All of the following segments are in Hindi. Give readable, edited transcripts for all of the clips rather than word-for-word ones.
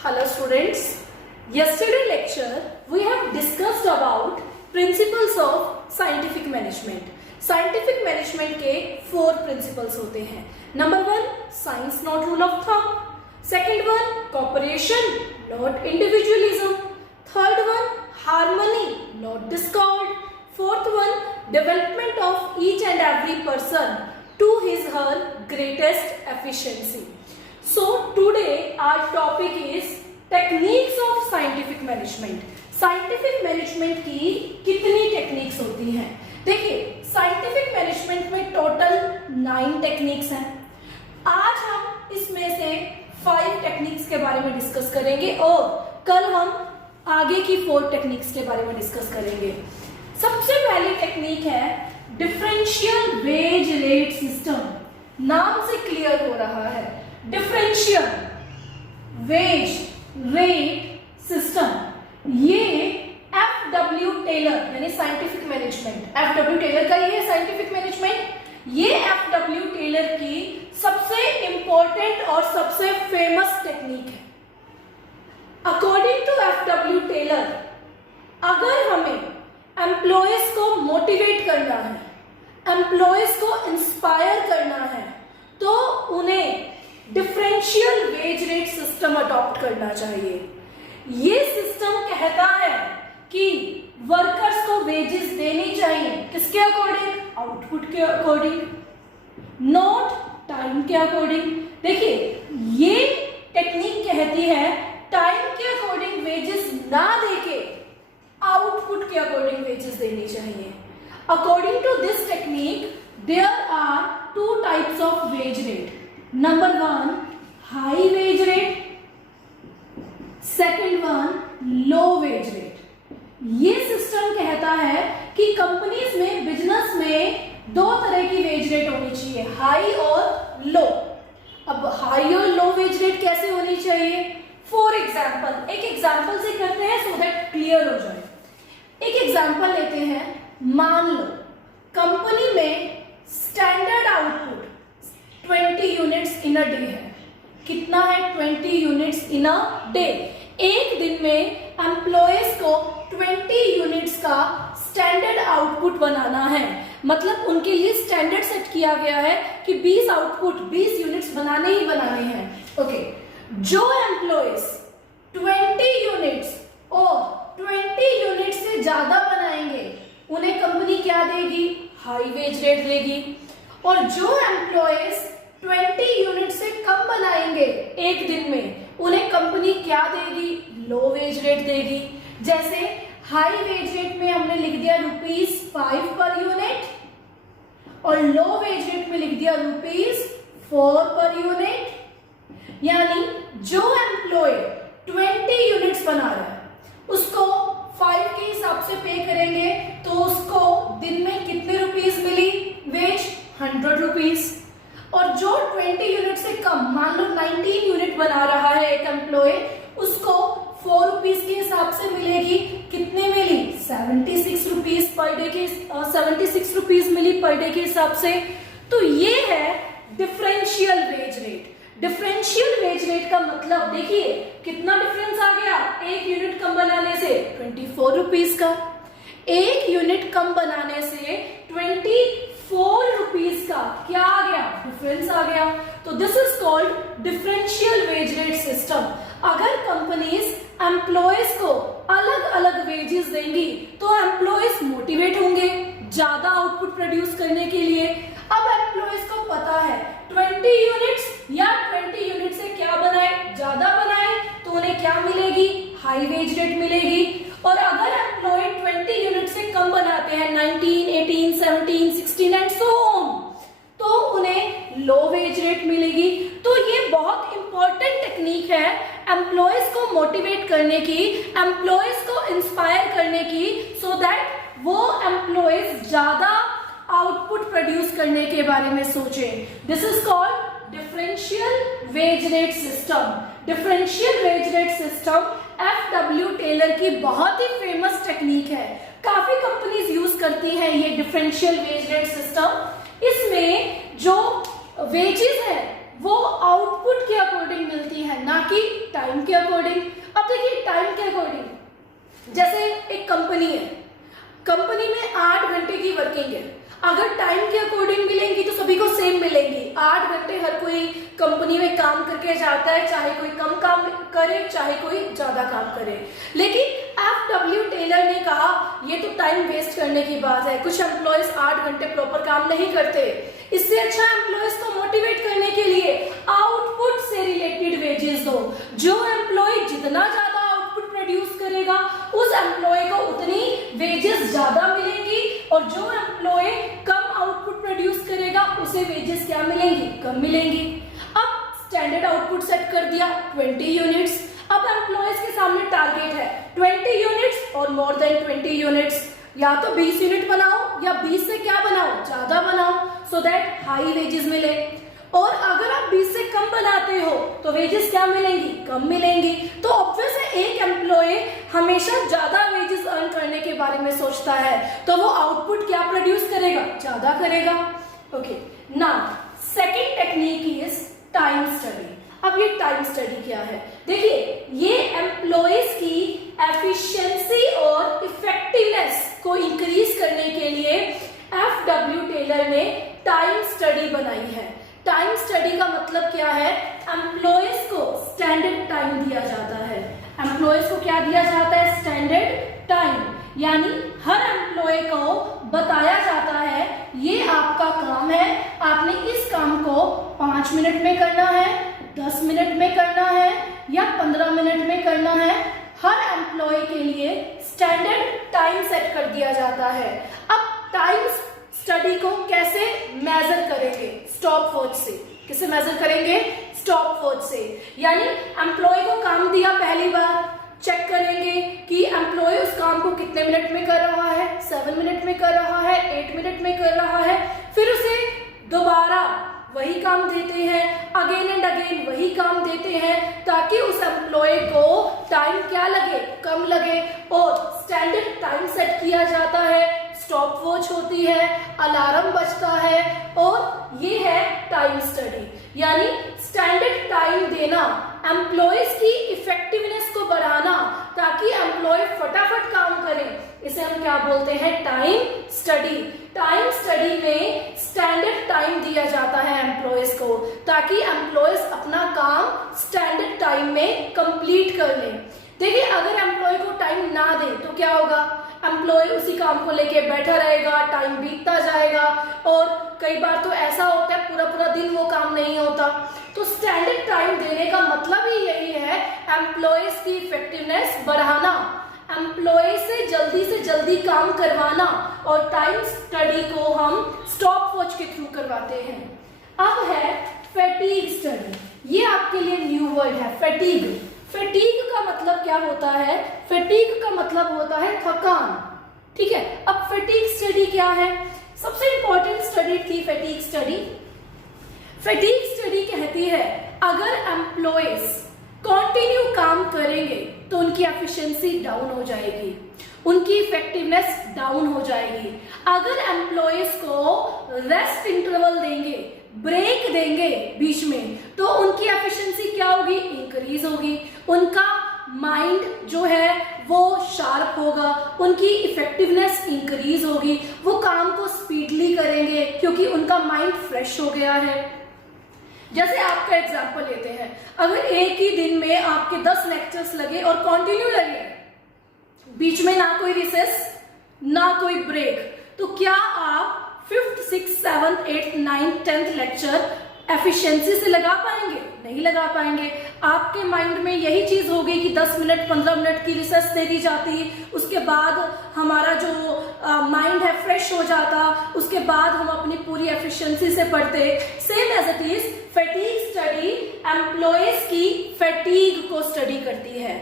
Hello students. Yesterday lecture we have discussed about principles of scientific management. Scientific management के 4 principles होते हैं. Number 1, science not rule of thumb. Second one, cooperation not individualism. Third one, harmony not discord. Fourth one, development of each and every person to his her greatest efficiency. So today our topic is techniques of scientific management. Scientific management की कितनी टेक्निक्स होती हैं? देखिए, साइंटिफिक मैनेजमेंट में टोटल 9 टेक्निक्स हैं. आज हम इसमें से 5 टेक्निक्स के बारे में डिस्कस करेंगे और कल हम आगे की 4 टेक्निक्स के बारे में डिस्कस करेंगे. सबसे पहली टेक्निक है डिफरेंशियल वेज रेट सिस्टम. नाम से क्लियर हो रहा है, डिफरेंशियल वेज रेट सिस्टम. ये एफ.डब्ल्यू. टेलर यानी साइंटिफिक मैनेजमेंट, एफ.डब्ल्यू. टेलर का ये साइंटिफिक मैनेजमेंट. ये एफ.डब्ल्यू. टेलर की सबसे इंपॉर्टेंट और सबसे फेमस टेक्निक है. According to F W. टेलर, अगर हमें एम्प्लॉयज को मोटिवेट करना है, एम्प्लॉयज को इंस्पायर करना है, तो उन्हें differential wage rate system adopt करना चाहिए. ये सिस्टम कहता है कि वर्कर्स को वेजेस देनी चाहिए. किसके अकॉर्डिंग? आउटपुट के अकॉर्डिंग, नॉट टाइम के अकॉर्डिंग. देखिए, ये टेक्निक कहती है टाइम के अकॉर्डिंग वेजेस ना देके आउटपुट के अकॉर्डिंग वेजेस देनी चाहिए. According to this technique there are 2 types of wage rate. Number 1, high wage rate. Second one, low wage rate. ये सिस्टम कहता है कि कंपनीज में, बिजनेस में 2 तरह की वेज रेट होनी चाहिए, हाई और लो. अब हाई और लो वेज रेट कैसे होनी चाहिए? फॉर एग्जाम्पल, एक एग्जाम्पल से करते हैं सो दैट क्लियर हो जाए. एक एग्जाम्पल लेते हैं. मान लो कंपनी में standard output 20 units in a day है. कितना है? 20 यूनिट्स इन अ डे. एक दिन में एम्प्लॉयज को 20 यूनिट्स का स्टैंडर्ड आउटपुट बनाना है. मतलब उनके लिए स्टैंडर्ड सेट किया गया है कि 20 यूनिट्स बनाने ही बनाने हैं. ओके, जो एम्प्लॉयज 20 यूनिट्स और 20 यूनिट से ज्यादा बनाएंगे उन्हें कंपनी क्या देगी? हाई वेज रेट देगी. और जो एम्प्लॉयज 20 यूनिट से कम बनाएंगे एक दिन में उन्हें कंपनी क्या देगी? लो वेज रेट देगी. जैसे हाई वेज रेट में हमने लिख दिया ₹5 पर यूनिट और लो वेज रेट में लिख दिया ₹4 पर यूनिट. यानी जो एम्प्लॉय 20 यूनिट्स बना रहा है उसको 5 के हिसाब से पे करेंगे तो उसको दिन में कितने रुपीस मिली वेज? 100 रुपीस. और जो 20 यूनिट से कम, मान लो 19 यूनिट बना रहा है एक एम्प्लॉय, उसको 4 रुपीस के हिसाब से मिलेगी. कितने मिली? 76 रुपीस पर डे के, 76 रुपीस मिली पर डे के हिसाब से. तो ये है differential wage rate. Differential wage rate का मतलब देखिए कितना डिफरेंस आ गया. 1 यूनिट कम बनाने से 24 रुपीस का, 1 यूनिट कम बनाने से 24 रुपीस का क्या आ गया? डिफरेंस आ गया. तो this is called differential wage rate system. अगर कंपनीज एम्प्लॉयज को अलग अलग वेजेस देंगी तो एम्प्लॉयज मोटिवेट होंगे ज्यादा आउटपुट प्रोड्यूस करने के लिए. अब एम्प्लॉयज को पता है 20 यूनिट्स या 20 यूनिट से क्या बनाए? ज्यादा बनाए तो उन्हें क्या मिलेगी? हाई वेज रेट मिलेगी. और अगर एम्प्लॉय 20 यूनिट से कम बनाते हैं, 19, 18, 17, 16 एंड सो ऑन, तो उन्हें लो वेज रेट मिलेगी. तो ये बहुत इंपॉर्टेंट टेक्निक है एम्प्लॉयज को मोटिवेट करने की, एम्प्लॉयज को इंस्पायर करने की, सो दैट वो एम्प्लॉयज ज्यादा आउटपुट प्रोड्यूस करने के बारे में सोचें. This is called differential wage rate system. Differential wage rate system F W. Taylor की बहुत ही फेमस टेक्निक है. काफी कंपनीज यूज करती हैं ये डिफरेंशियल वेज रेट सिस्टम. इसमें जो वेजेस है वो आउटपुट के अकॉर्डिंग मिलती है, ना कि टाइम के अकॉर्डिंग। अब देखिए टाइम के अकॉर्डिंग, जैसे एक कंपनी है, कंपनी में 8 घंटे की वर्किंग है, अगर टाइम के अकॉर्डिंग मिलेंगी तो सभी को सेम मिलेंगी। 8 घंटे हर कोई कंपनी में काम करके जाता है, चाहे कोई कम काम करे चाहे कोई ज्यादा काम करे। लेकिन FW टेलर ने कहा ये तो टाइम वेस्ट करने की बात है, कुछ एम्प्लॉयज 8 घंटे प्रॉपर काम नहीं करते, इससे अच्छा एम्प्लॉयज को मोटिवेट करने के लिए आउटपुट से रिलेटेड वेजेस दो। जो एम्प्लॉय जितना ज्यादा आउटपुट प्रोड्यूस करेगा उस एम्प्लॉय को उतनी वेजेस ज्यादा मिलेंगी, और जो एम्प्लॉय कम आउटपुट प्रोड्यूस करेगा उसे वेजेस क्या मिलेंगी, कम मिलेंगी। अब स्टैंडर्ड आउटपुट सेट कर दिया 20 यूनिट्स। अब एम्प्लॉयज के सामने टारगेट है 20 यूनिट्स और मोर देन 20 यूनिट्स, या तो 20 यूनिट बनाओ या 20 से क्या बनाओ, ज्यादा बनाओ, सो दैट हाई वेजेस मिले। और अगर आप 20 से कम बनाते हो तो वेजेस क्या मिलेंगी, कम मिलेंगी। तो ऑब्वियस है एक एम्प्लॉय हमेशा ज्यादा वेजेस अर्न करने के बारे में सोचता है, तो वो आउटपुट क्या प्रोड्यूस करेगा, ज्यादा करेगा। Okay, now second technique is time study. अब ये टाइम स्टडी क्या है, देखिए ये एम्प्लॉयज की एफिशिएंसी और इफेक्टिवनेस को इंक्रीज करने के लिए FW टेलर ने टाइम स्टडी बनाई है। टाइम स्टडी का मतलब क्या है, एम्प्लॉयज को स्टैंडर्ड टाइम दिया जाता है। एम्प्लॉयज को क्या दिया जाता है, स्टैंडर्ड टाइम, यानी हर एम्प्लॉय को बताया जाता है ये आपका काम है, आपने इस काम को 5 मिनट में करना है, 10 मिनट में करना है या 15 मिनट में करना है। हर एम्प्लॉय के लिए स्टैंडर्ड टाइम सेट कर दिया जाता है। अब टाइम स्टडी को कैसे मेजर करेंगे, स्टॉप वॉच से। किसे मेजर करेंगे, स्टॉप वॉच से। यानी एम्प्लॉय को काम दिया, पहली बार चेक करेंगे कि एम्प्लॉय उस काम को कितने मिनट में कर रहा है, 7 मिनट में कर रहा है, 8 मिनट में कर रहा है। फिर उसे दोबारा वही काम देते हैं, अगेन एंड अगेन वही काम देते हैं, ताकि उस एम्प्लॉय को टाइम क्या लगे, कम लगे। और स्टैंडर्ड टाइम सेट किया जाता है, स्टॉप वॉच होती है, अलार्म बजता है, और ये है टाइम स्टडी। यानी स्टैंडर्ड टाइम देना, एम्प्लॉयज की इफेक्टिवनेस को बढ़ाना, ताकि एम्प्लॉय फटाफट काम करें, इसे हम क्या बोलते हैं, टाइम स्टडी। टाइम स्टडी में स्टैंडर्ड टाइम दिया जाता है एम्प्लॉयज को, ताकि एम्प्लॉयज अपना काम स्टैंडर्ड टाइम में कंप्लीट कर लें। देखिए अगर एम्प्लॉय को टाइम ना दे तो क्या होगा, एम्प्लॉय उसी काम को लेके बैठा रहेगा, टाइम बीतता जाएगा, और कई बार तो ऐसा होता है पूरा पूरा दिन वो काम नहीं होता। तो स्टैंडर्ड टाइम देने का मतलब ही यही है, एम्प्लॉयज की इफेक्टिवनेस बढ़ाना, एम्प्लॉय से जल्दी काम करवाना, और टाइम स्टडी को हम स्टॉप वॉच के थ्रू करवाते हैं। अब है फैटीग स्टडी। ये आपके लिए न्यू वर्ड है, फैटीग। फैटीग का मतलब क्या होता है, फैटीग का मतलब होता है थकान, ठीक है। अब फैटीग स्टडी क्या है, सबसे इंपॉर्टेंट स्टडी थी फैटीग स्टडी। फैटीग स्टडी कहती है अगर एम्प्लॉयज कंटिन्यू काम करेंगे तो उनकी एफिशिएंसी डाउन हो जाएगी, उनकी इफेक्टिवनेस डाउन हो जाएगी। अगर एम्प्लॉयज को रेस्ट इंटरवल देंगे, ब्रेक देंगे बीच में, तो उनकी एफिशिएंसी क्या होगी, इंक्रीज होगी, उनका माइंड जो है वो शार्प होगा, उनकी इफेक्टिवनेस इंक्रीज होगी, वो काम को स्पीडली करेंगे क्योंकि उनका माइंड फ्रेश हो गया है। जैसे आपका एग्जांपल लेते हैं, अगर एक ही दिन में आपके 10 लेक्चर्स लगे और कंटिन्यू लगे, बीच में ना कोई रिसेस ना कोई ब्रेक, तो क्या आप 5th, 6th, 7th, 8th, 9th, 10th lecture efficiency से लगा पाएंगे? नहीं लगा पाएंगे। आपके माइंड में यही चीज होगी कि 10 मिनट 15 मिनट की रिसर्च दे दी जाती, उसके बाद हमारा जो माइंड है फ्रेश हो जाता, उसके बाद हम अपनी पूरी एफिशिएंसी से पढ़ते। Same as it is fatigue study, employees की फैटीग को स्टडी करती है।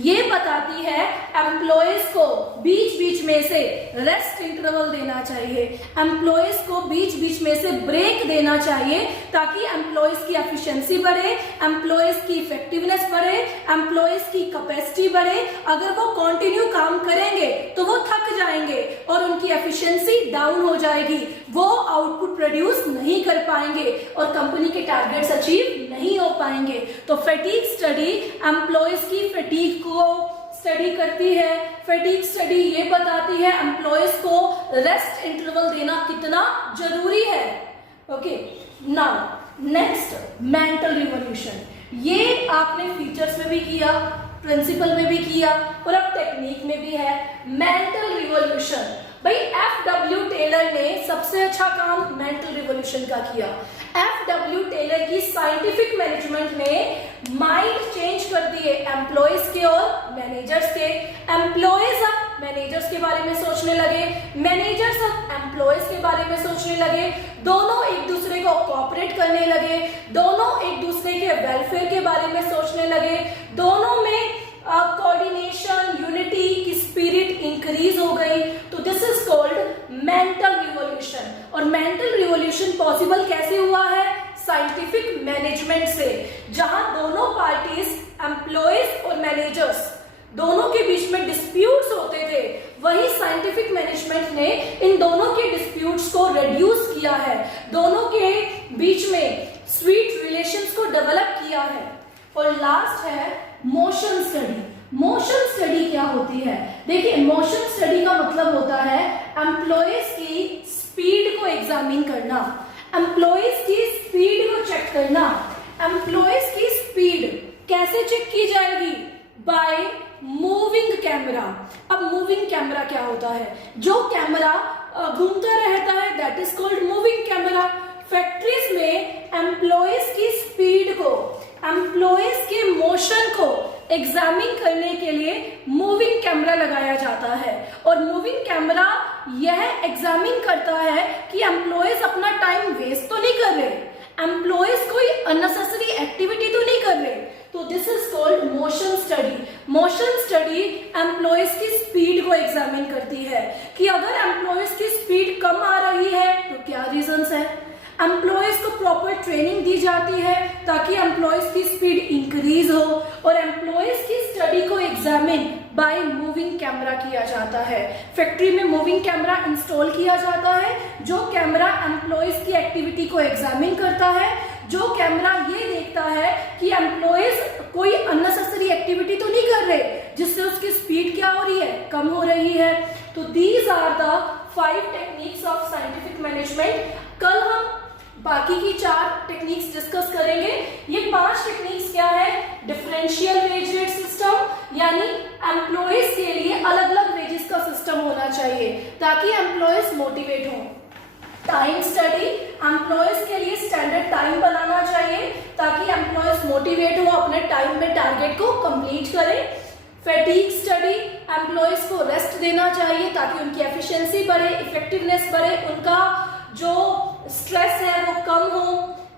ये बताती है एम्प्लॉयज को बीच बीच में से रेस्ट इंटरवल देना चाहिए, एम्प्लॉयज को बीच बीच में से ब्रेक देना चाहिए ताकि एम्प्लॉयज की एफिशिएंसी बढ़े, एम्प्लॉयज की इफेक्टिवनेस बढ़े, एम्प्लॉयज की कैपेसिटी बढ़े। अगर वो कंटिन्यू काम करेंगे तो वो थक जाएंगे और उनकी एफिशिएंसी डाउन हो जाएगी, वो आउटपुट प्रोड्यूस नहीं कर पाएंगे और कंपनी के टारगेट्स अचीव नहीं हो पाएंगे। तो फैटीग स्टडी एम्प्लॉयज की फैटीग को स्टडी करती है। फैटीग स्टडी ये बताती है एम्प्लॉयज को रेस्ट इंटरवल देना कितना जरूरी है। Okay, now next mental revolution. ये आपने फीचर्स में भी किया, प्रिंसिपल में भी किया और अब टेक्निक में भी है। मेंटल रिवॉल्यूशन, भाई एफ.डब्ल्यू. टेलर ने सबसे अच्छा काम मेंटल रिवॉल्यूशन का किया। एफ.डब्ल्यू. टेलर की साइंटिफिक मैनेजमेंट ने माइंड चेंज कर दिए एम्प्लॉयज के और मैनेजर्स के। एम्प्लॉयज अब मैनेजर्स के बारे में सोचने लगे, मैनेजर्स अब एम्प्लॉयज के बारे में सोचने लगे, दोनों एक दूसरे को कोऑपरेट करने लगे, दोनों एक दूसरे के वेलफेयर के बारे में सोचने लगे, दोनों में कोऑर्डिनेशन, यूनिटी की स्पिरिट इंक्रीज हो गई। तो this is called mental revolution. और मेंटल रिवॉल्यूशन पॉसिबल कैसे हुआ है? साइंटिफिक मैनेजमेंट से, जहां दोनों पार्टीज एम्प्लॉयज और मैनेजर्स दोनों के बीच में डिस्प्यूट्स होते थे, वही साइंटिफिक मैनेजमेंट ने इन दोनों के डिस्प्यूट्स को रिड्यूस किया है, दोनों के बीच में स्वीट रिलेशंस को डेवलप किया है। और लास्ट है मोशन स्टडी। मोशन स्टडी क्या होती है? देखिए, मोशन स्टडी का मतलब होता है एम्प्लॉयज की स्पीड को एग्जामिन करना, एम्प्लॉयज की स्पीड को चेक करना। एम्प्लॉयज की स्पीड कैसे चेक की जाएगी? By moving camera. अब मूविंग कैमरा क्या होता है? जो कैमरा घूमता रहता है, that is called moving camera. Factories में एम्प्लॉयज की स्पीड को, एम्प्लॉयज के मोशन को एग्जामिन करने के लिए मूविंग कैमरा लगाया जाता है। और मूविंग कैमरा यह एग्जामिन करता है कि एम्प्लॉयज अपना टाइम वेस्ट तो नहीं कर रहे, एम्प्लॉयज कोई अननेसेसरी एक्टिविटी तो नहीं कर रहे। तो this is called motion study. Motion study employees की स्पीड को एग्जामिन करती है कि अगर एम्प्लॉयज की स्पीड कम आ रही है तो क्या रीजंस है। एम्प्लॉयज को प्रॉपर ट्रेनिंग दी जाती है ताकि एम्प्लॉयज की स्पीड इंक्रीज हो। और एम्प्लॉयज की स्टडी को एग्जामिन बाय मूविंग कैमरा किया जाता है। फैक्ट्री में मूविंग कैमरा इंस्टॉल किया जाता है, जो कैमरा एम्प्लॉयज की एक्टिविटी को एग्जामिन करता है, जो कैमरा ये देखता है कि एम्प्लॉयज कोई अननेसेसरी एक्टिविटी तो नहीं कर रहे जिससे उसकी स्पीड क्या हो रही है, कम हो रही है। तो these are the 5 techniques of scientific management. कल हम बाकी की 4 टेक्निक्स डिस्कस करेंगे। ये 5 टेक्निक्स क्या है? डिफरेंशियल वेज रेट सिस्टम, यानी एम्प्लॉयज के लिए अलग अलग वेजेस का सिस्टम होना चाहिए ताकि एम्प्लॉयज मोटिवेट हो। टाइम स्टडी, एम्प्लॉयज के लिए स्टैंडर्ड टाइम बनाना चाहिए ताकि एम्प्लॉयज मोटिवेट हो, अपने टाइम में टारगेट को कंप्लीट करें। फैटीग स्टडी, एम्प्लॉयज को रेस्ट देना चाहिए ताकि उनकी एफिशिएंसी बढ़े, इफेक्टिवनेस बढ़े, उनका जो स्ट्रेस है वो कम हो।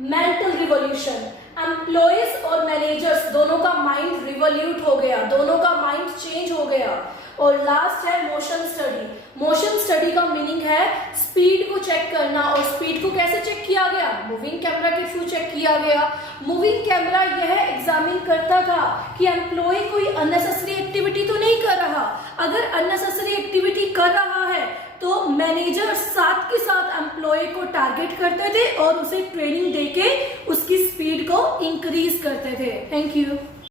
मेंटल रिवॉल्यूशन, एम्प्लॉयज और मैनेजर्स दोनों का माइंड रिवॉल्यूट हो गया, दोनों का माइंड चेंज हो गया। और लास्ट है मोशन स्टडी। मोशन स्टडी का मीनिंग है स्पीड को चेक करना। और स्पीड को कैसे चेक किया गया? मूविंग कैमरा के थ्रू चेक किया गया। मूविंग कैमरा यह एग्जामिन करता था कि एम्प्लॉय कोई अननेसेसरी एक्टिविटी तो नहीं कर रहा। अगर अननेसेसरी एक्टिविटी कर रहा है तो मैनेजर साथ के साथ एम्प्लॉय को टारगेट करते थे और उसे ट्रेनिंग देके उसकी स्पीड को इंक्रीज करते थे। Thank you.